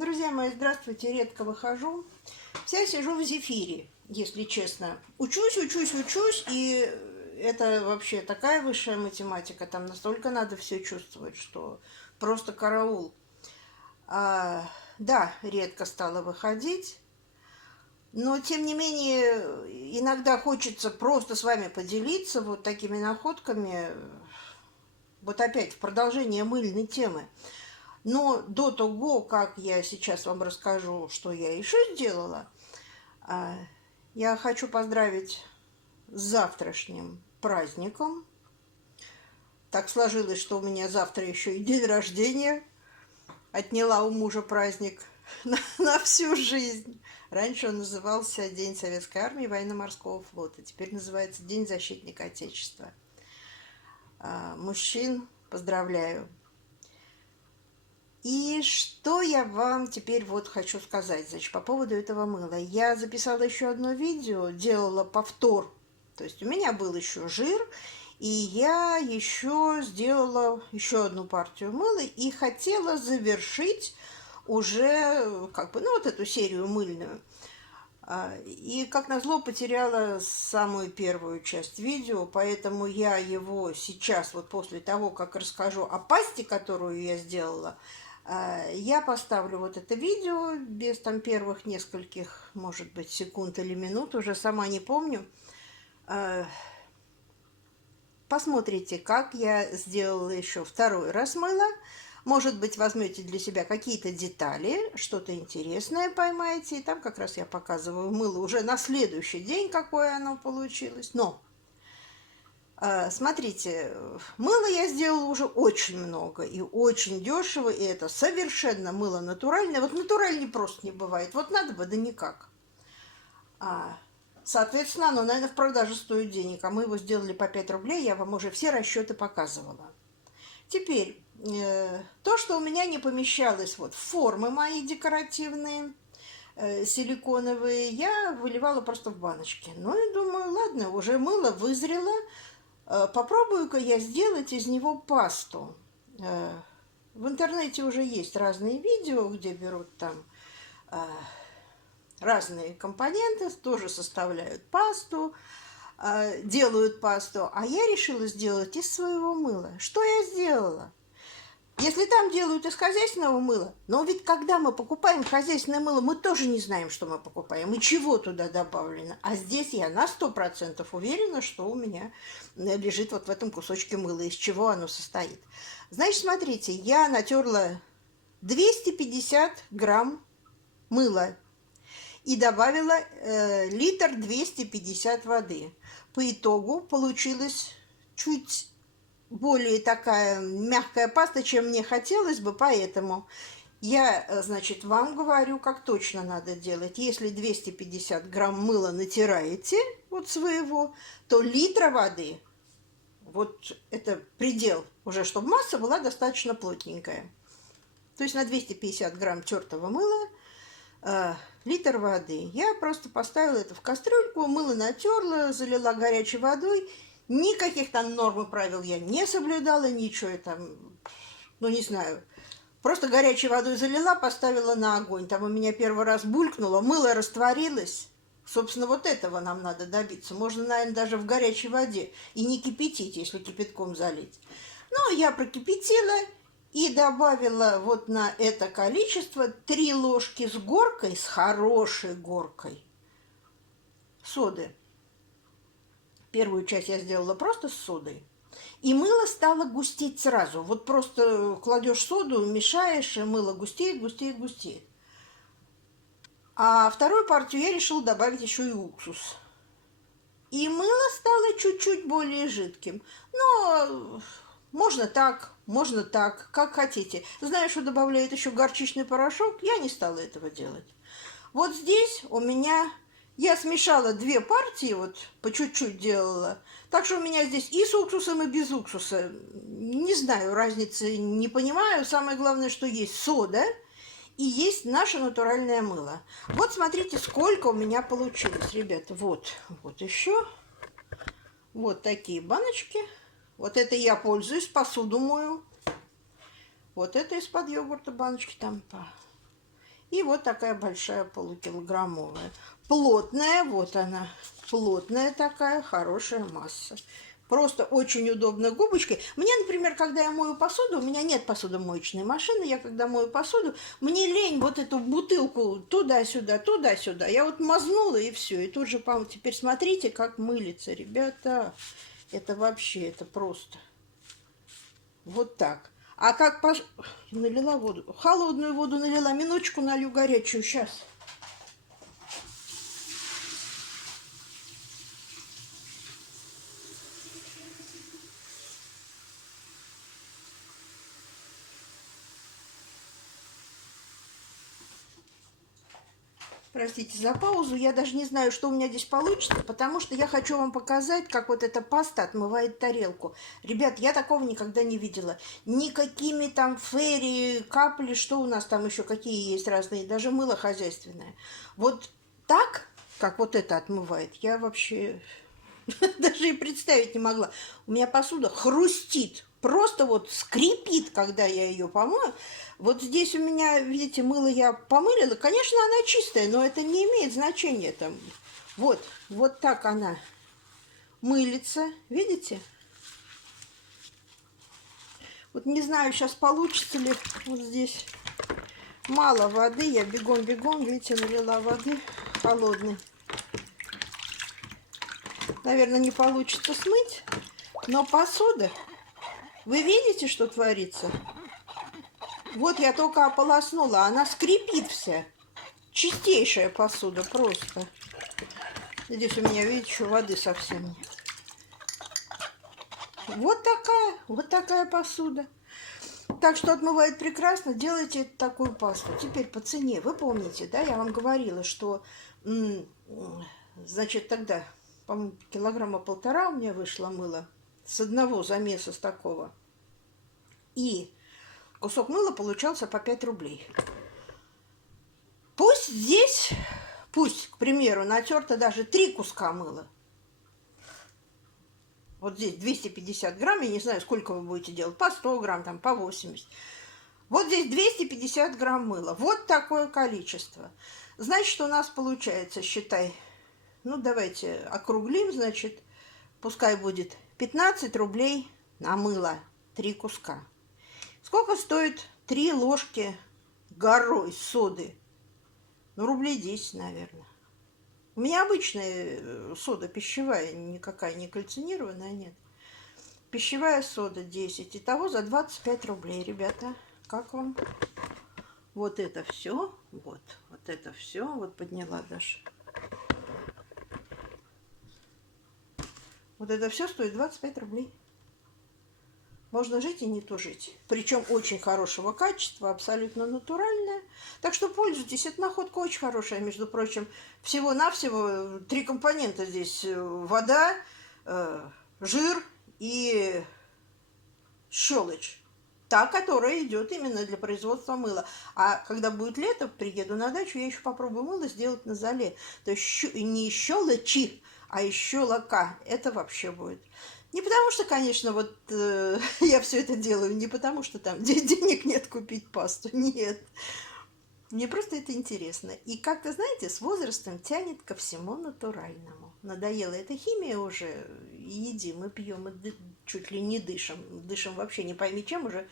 Друзья мои, здравствуйте, редко выхожу. Вся сижу в зефире, если честно. Учусь, и это вообще такая высшая математика, там настолько надо все чувствовать, что просто караул. Да, редко стала выходить, но тем не менее иногда хочется просто с вами поделиться вот такими находками, вот опять в продолжение мыльной темы. Но до того, как я сейчас вам расскажу, что я еще сделала, я хочу поздравить с завтрашним праздником. Так сложилось, что у меня завтра еще и день рождения. Отняла у мужа праздник на всю жизнь. Раньше он назывался День Советской Армии и Военно-Морского флота. Теперь называется День Защитника Отечества. Мужчин поздравляю. И что я вам теперь вот хочу сказать, значит, по поводу этого мыла. Я записала еще одно видео, делала повтор. То есть у меня был еще жир, и я еще сделала еще одну партию мыла и хотела завершить уже как бы, ну, вот эту серию мыльную. И, как назло, потеряла самую первую часть видео, поэтому я его сейчас, вот после того, как расскажу о пасте, которую я сделала, я поставлю вот это видео без там первых нескольких, может быть, секунд или минут, уже сама не помню. Посмотрите, как я сделала еще второй раз мыло. Может быть, возьмете для себя какие-то детали, что-то интересное поймаете. И там как раз я показываю мыло уже на следующий день, какое оно получилось. Но смотрите, мыло я сделала уже очень много и очень дешево, и это совершенно мыло натуральное. Вот натуральнее просто не бывает. Вот надо бы, да никак. Соответственно, оно, наверное, в продаже стоит денег, а мы его сделали по 5 рублей, я вам уже все расчеты показывала. Теперь, то, что у меня не помещалось вот в формы мои декоративные, силиконовые, я выливала просто в баночки. Ну и думаю, ладно, уже мыло вызрело, попробую-ка я сделать из него пасту. В интернете уже есть разные видео, где берут там разные компоненты, тоже составляют пасту, делают пасту. А я решила сделать из своего мыла. Что я сделала? Если там делают из хозяйственного мыла, но ведь когда мы покупаем хозяйственное мыло, мы тоже не знаем, что мы покупаем и чего туда добавлено. А здесь я на 100% уверена, что у меня лежит вот в этом кусочке мыла, из чего оно состоит. Значит, смотрите, я натерла 250 грамм мыла и добавила литр 250 воды. По итогу получилась чуть более такая мягкая паста, чем мне хотелось бы, поэтому я, значит, вам говорю, как точно надо делать. Если 250 грамм мыла натираете вот своего, то литра воды, вот это предел уже, чтобы масса была достаточно плотненькая. То есть на 250 грамм тертого мыла литр воды. Я просто поставила это в кастрюльку, мыло натерла, залила горячей водой. Никаких там норм и правил я не соблюдала, ничего там, ну не знаю. Просто горячей водой залила, поставила на огонь. Там у меня первый раз булькнуло, мыло растворилось. Собственно, вот этого нам надо добиться. Можно, наверное, даже в горячей воде. И не кипятить, если кипятком залить. Ну, я прокипятила и добавила вот на это количество 3 ложки с горкой, с хорошей горкой соды. Первую часть я сделала просто с содой. И мыло стало густеть сразу. Вот просто кладешь соду, мешаешь, и мыло густеет, густеет, густеет. А вторую партию я решила добавить еще и уксус. И мыло стало чуть-чуть более жидким. Но можно так, как хотите. Знаю, что добавляют еще горчичный порошок, я не стала этого делать. Вот здесь у меня... Я смешала 2 партии, вот по чуть-чуть делала. Так что у меня здесь и с уксусом, и без уксуса. Не знаю, разницы не понимаю. Самое главное, что есть сода и есть наше натуральное мыло. Вот смотрите, сколько у меня получилось, ребята. Вот еще. Вот такие баночки. Вот это я пользуюсь, посуду мою. Вот это из-под йогурта баночки там. И вот такая большая полукилограммовая. Плотная, вот она, плотная такая, хорошая масса. Просто очень удобно губочкой. Мне, например, когда я мою посуду, у меня нет посудомоечной машины, я когда мою посуду, мне лень вот эту бутылку туда-сюда, туда-сюда. Я вот мазнула и все. И тут же, теперь смотрите, как мылится, ребята. Это вообще, это просто. Вот так. А как налила воду? Холодную воду налила. Минуточку налью горячую. Сейчас. Простите за паузу, я даже не знаю, что у меня здесь получится, потому что я хочу вам показать, как вот эта паста отмывает тарелку. Ребят, я такого никогда не видела. Никакими там ферри, капли, что у нас там еще, какие есть разные, даже мыло хозяйственное. Вот так, как вот это отмывает, я вообще даже и представить не могла. У меня посуда хрустит, просто вот скрипит, когда я ее помою. Вот здесь у меня, видите, мыло я помылила. Конечно, она чистая, но это не имеет значения там. Вот, вот так она мылится, видите? Вот не знаю, сейчас получится ли вот здесь. Мало воды, я бегом-бегом, видите, налила воды холодной. Наверное, не получится смыть, но посуда, вы видите, что творится? Вот я только ополоснула, она скрипит вся. Чистейшая посуда просто. Здесь у меня, видите, еще воды совсем нет. Вот такая посуда. Так что отмывает прекрасно. Делайте такую пасту. Теперь по цене. Вы помните, да, я вам говорила, что, значит, тогда, по-моему, килограмма 1,5 у меня вышло мыла с одного замеса, с такого. И кусок мыла получался по 5 рублей. Пусть здесь, к примеру, натерто даже 3 куска мыла. Вот здесь 250 грамм, я не знаю, сколько вы будете делать, по 100 грамм, там, по 80. Вот здесь 250 грамм мыла. Вот такое количество. Значит, у нас получается, считай, ну, давайте округлим, значит, пускай будет 15 рублей на мыло, 3 куска. Сколько стоит 3 ложки горой соды? Ну, рублей 10, наверное. У меня обычная сода пищевая, никакая не кальцинированная, нет. Пищевая сода 10. Итого за 25 рублей, ребята. Как вам? Вот это все. Вот это все. Вот подняла даже. Вот это все стоит 25 рублей. Можно жить и не тужить. Причем очень хорошего качества, абсолютно натуральная. Так что пользуйтесь. Эта находка очень хорошая, между прочим. Всего-навсего 3 компонента здесь. Вода, жир и щелочь. Та, которая идет именно для производства мыла. А когда будет лето, приеду на дачу, я еще попробую мыло сделать на золе. То есть не щелочи, а еще лака. Это вообще будет. Не потому что, конечно, вот я все это делаю, не потому что там денег нет купить пасту, нет. Мне просто это интересно. И как-то, знаете, с возрастом тянет ко всему натуральному. Надоела эта химия уже, едим и пьем, и чуть ли не дышим. Дышим вообще не пойми чем уже.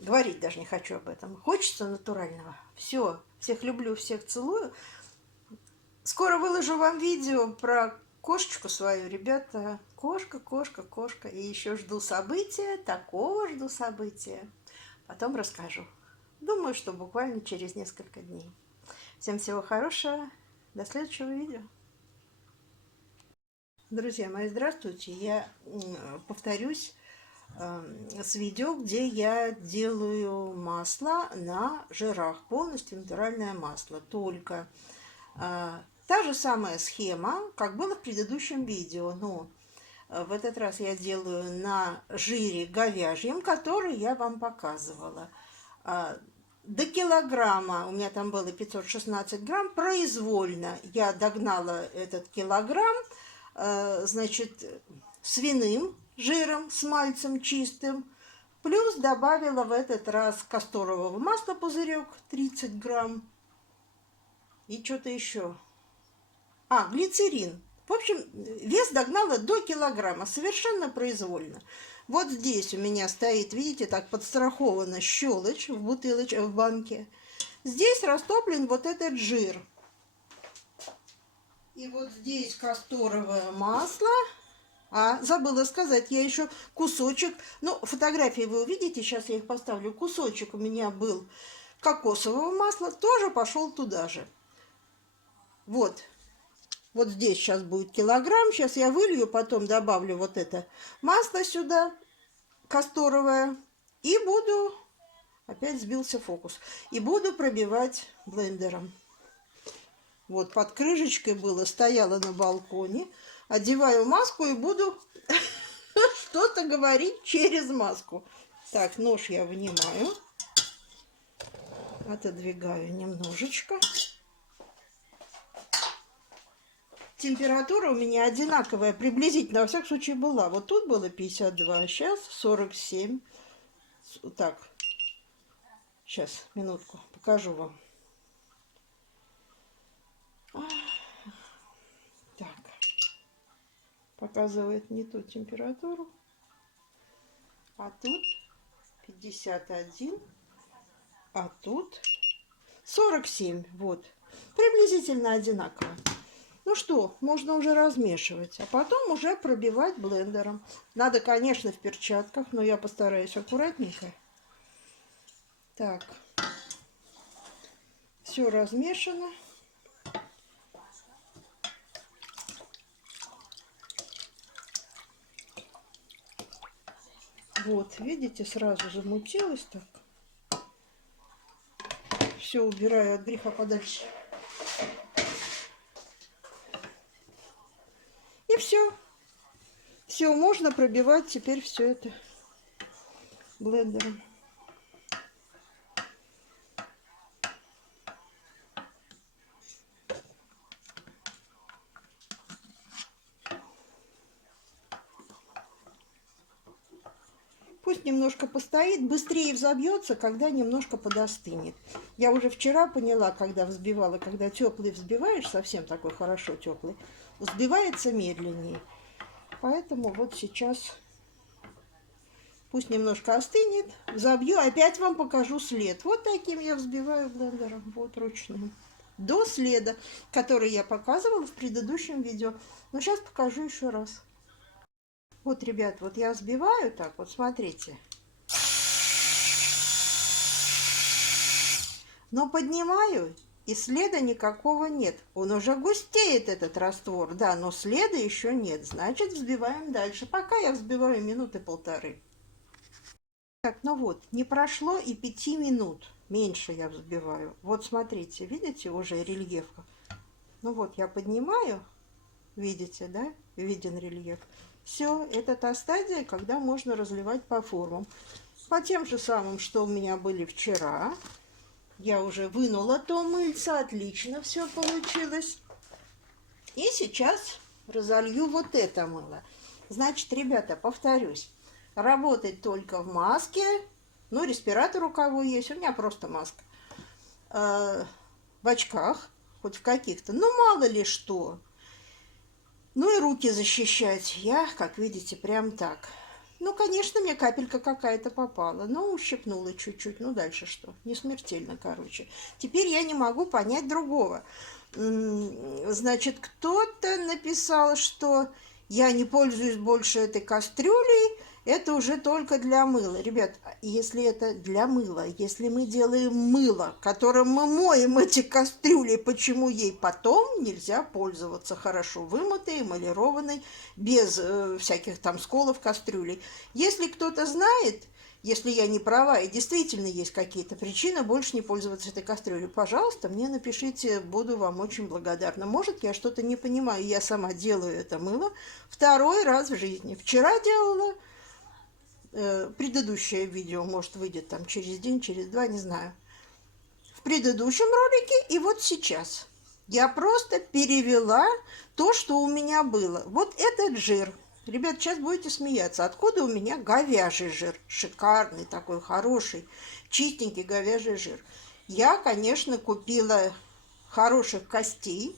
Говорить даже не хочу об этом. Хочется натурального. Все, всех люблю, всех целую. Скоро выложу вам видео про кошечку свою, ребята. Кошка, кошка, кошка. И еще жду события, такого жду события. Потом расскажу. Думаю, что буквально через несколько дней. Всем всего хорошего. До следующего видео. Друзья мои, здравствуйте. Я повторюсь с видео, где я делаю масло на жирах. Полностью натуральное масло. Только та же самая схема, как было в предыдущем видео. Но в этот раз я делаю на жире говяжьем, который я вам показывала. До килограмма, у меня там было 516 грамм, произвольно я догнала этот килограмм, значит, свиным жиром, с мальцем чистым, Плюс добавила в этот раз касторового масла пузырек 30 грамм. И что-то еще. Глицерин. В общем, вес догнала до килограмма, совершенно произвольно. Вот здесь у меня стоит, видите, так подстрахована щелочь в бутылочке, в банке. Здесь растоплен вот этот жир. И вот здесь касторовое масло. Забыла сказать, я еще кусочек, фотографии вы увидите, сейчас я их поставлю. Кусочек у меня был кокосового масла, тоже пошел туда же. Вот здесь сейчас будет килограмм, сейчас я вылью, потом добавлю вот это масло сюда, касторовое, и буду, опять сбился фокус, и буду пробивать блендером. Вот под крышечкой было, стояла на балконе, одеваю маску и буду что-то говорить через маску. Так, нож я вынимаю, отодвигаю немножечко. Температура у меня одинаковая, приблизительно, во всяком случае, была. Вот тут было 52, а сейчас 47. Так, сейчас, минутку, покажу вам. Так, показывает не ту температуру. А тут 51, а тут 47. Вот, приблизительно одинаково. Ну что, можно уже размешивать, а потом уже пробивать блендером. Надо, конечно, в перчатках, но я постараюсь аккуратненько. Так, все размешано. Вот, видите, сразу замутилось так. Все убираю от греха подальше. И все. Все, можно пробивать теперь все это блендером. Пусть немножко постоит, быстрее взобьется, когда немножко подостынет. Я уже вчера поняла, когда взбивала, когда теплый взбиваешь, совсем такой хорошо теплый, взбивается медленнее. Поэтому вот сейчас пусть немножко остынет, взобью, опять вам покажу след. Вот таким я взбиваю блендером, вот ручным. До следа, который я показывала в предыдущем видео. Но сейчас покажу еще раз. Вот, ребят, вот я взбиваю так, вот смотрите. Но поднимаю, и следа никакого нет. Он уже густеет, этот раствор, да, но следа еще нет. Значит, взбиваем дальше. Пока я взбиваю минуты полторы. Так, ну вот, не прошло и 5 минут. Меньше я взбиваю. Вот смотрите, видите, уже рельеф. Ну вот, я поднимаю, видите, да, виден рельеф. Все, это та стадия, когда можно разливать по формам. По тем же самым, что у меня были вчера. Я уже вынула то мыльце, отлично все получилось. И сейчас разолью вот это мыло. Значит, ребята, повторюсь, работать только в маске. Ну, респиратор у кого есть, у меня просто маска. В очках, хоть в каких-то, ну, мало ли что. Ну и руки защищать. Я, как видите, прям так. Ну, конечно, мне капелька какая-то попала. Но ущипнула чуть-чуть. Ну, дальше что? Не смертельно, короче. Теперь я не могу понять другого. Значит, кто-то написал, что я не пользуюсь больше этой кастрюлей. Это уже только для мыла. Ребят, если это для мыла, если мы делаем мыло, которым мы моем эти кастрюли, почему ей потом нельзя пользоваться хорошо вымытой, эмалированной, без всяких там сколов кастрюлей? Если кто-то знает, если я не права и действительно есть какие-то причины больше не пользоваться этой кастрюлей, пожалуйста, мне напишите, буду вам очень благодарна. Может, я что-то не понимаю, я сама делаю это мыло второй раз в жизни. Вчера делала... Предыдущее видео, может, выйдет там через день, через два, не знаю. В предыдущем ролике и вот сейчас. Я просто перевела то, что у меня было. Вот этот жир. Ребят, сейчас будете смеяться. Откуда у меня говяжий жир? Шикарный такой, хороший, чистенький говяжий жир. Я, конечно, купила хороших костей.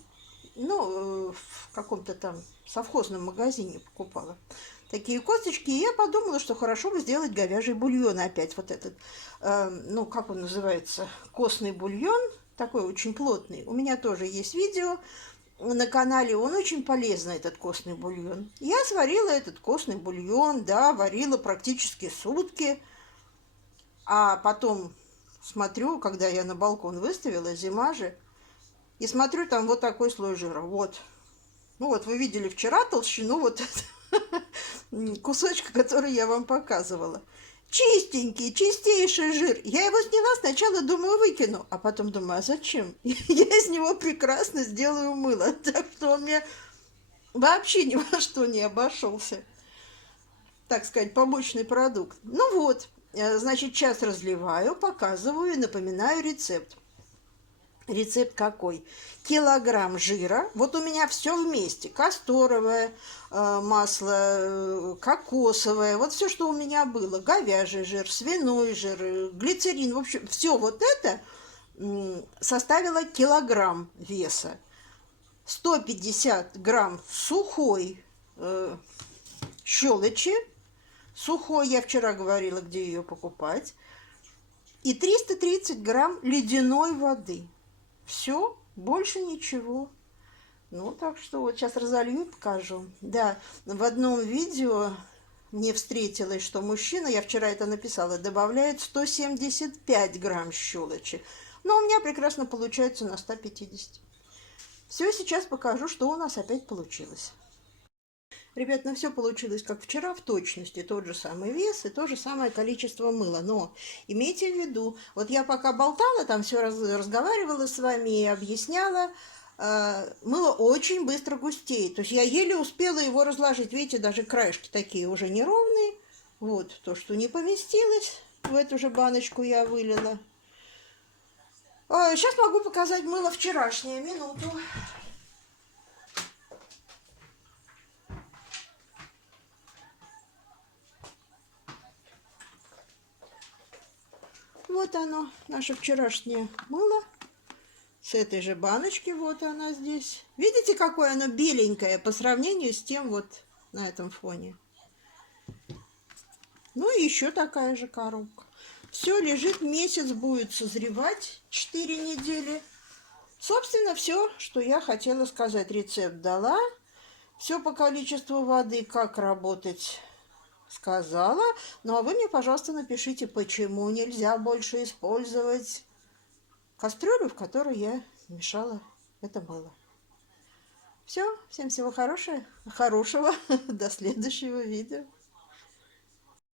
Ну, в каком-то там совхозном магазине покупала такие косточки. И я подумала, что хорошо бы сделать говяжий бульон опять. Вот этот, ну, как он называется, костный бульон, такой очень плотный. У меня тоже есть видео на канале, он очень полезный, этот костный бульон. Я сварила этот костный бульон, да, варила практически сутки, а потом смотрю, когда я на балкон выставила, зима же, и смотрю, там вот такой слой жира, вот. Ну вот, вы видели вчера толщину вот кусочка, который я вам показывала. Чистенький, чистейший жир. Я его сняла, сначала думаю, выкину, а потом думаю, а зачем? Я из него прекрасно сделаю мыло. Так что он мне вообще ни во что не обошелся. Так сказать, побочный продукт. Ну вот, значит, час разливаю, показываю и напоминаю рецепт. Рецепт какой? Килограмм жира. Вот у меня все вместе. Касторовое масло, кокосовое. Вот все, что у меня было. Говяжий жир, свиной жир, глицерин. В общем, все вот это составило килограмм веса. 150 грамм сухой щелочи. Сухой, я вчера говорила, где ее покупать. И 330 грамм ледяной воды. Все, больше ничего. Ну, так что вот сейчас разолью и покажу. Да, в одном видео мне встретилось, что мужчина, я вчера это написала, добавляет 175 грамм щелочи. Но у меня прекрасно получается на 150. Все, сейчас покажу, что у нас опять получилось. Ребят, ну все получилось как вчера, в точности. Тот же самый вес и то же самое количество мыла. Но имейте в виду, вот я пока болтала, там все разговаривала с вами и объясняла, мыло очень быстро густеет. То есть я еле успела его разложить. Видите, даже краешки такие уже неровные. Вот то, что не поместилось, в эту же баночку я вылила. Сейчас могу показать мыло вчерашнее. Минуту. Вот оно, наше вчерашнее мыло. С этой же баночки, вот она здесь. Видите, какое оно беленькое по сравнению с тем вот на этом фоне. Ну и еще такая же коробка. Все лежит, месяц будет созревать, 4 недели. Собственно, все, что я хотела сказать. Рецепт дала. Все по количеству воды, как работать, сказала. Ну а вы мне, пожалуйста, напишите, почему нельзя больше использовать кастрюлю, в которой я мешала это мыло. Все, всем всего хорошего. До следующего видео.